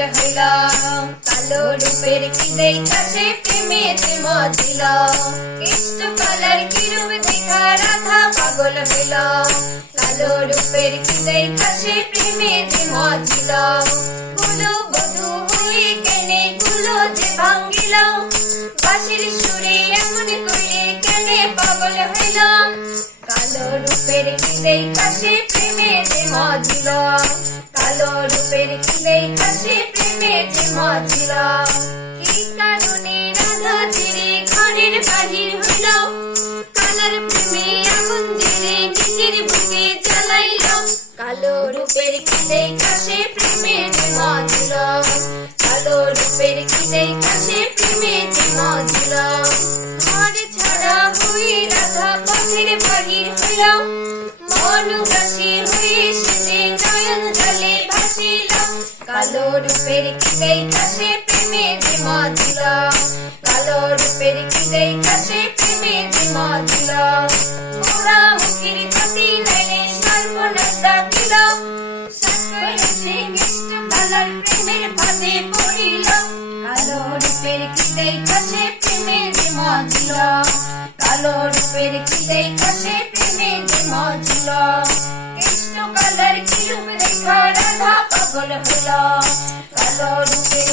পাগল হইল কালো রূপের কি দেখাছে প্রেমেতে মজিল কৃষ্ণ কালার কি রূপ দেখা রাধা পাগল হইল কালো রূপের কি দেখাছে প্রেমেতে মজিলগুলো বধু হয়ে কেনে গুলো যে ভাঙ্গিল বাঁশির সুরে এমন কইরে কেনে পাগল হইল কালো রূপের কি দেখাছে প্রেমেতে মজিল কালো রূপের কি দেখাছে প্রেমেতে মজিল, কি কারণে রাধা ছেড়ে ঘরের বাহির হইল? কালার প্রেমে আগুন ধীরে নিজের বুকে জ্বালাইল। কালো রূপের কি দেখাছে প্রেমেতে মজিল, কালো রূপের কি দেখাছে প্রেমেতে মজিল। ঘর ছাড়া হয়ে রাধা পথের বাহির হইল, মন উদাসী হয়ে কালো রূপের কি দেখাছে প্রেমেতে মজিল কালো রূপের কি দেখাছে প্রেমেতে মজিল মোরা মুখের জ্যোতি নয়নে সর্বনাশ ডাকিল সৎকরেছে কৃষ্ণ কালার প্রেমের ফাঁদে পড়িল। কালো রূপের কি দেখাছে প্রেমেতে মজিল কালো রূপের কি দেখাছে প্রেমেতে মজিল কৃষ্ণ পাগল হল কালো রূপের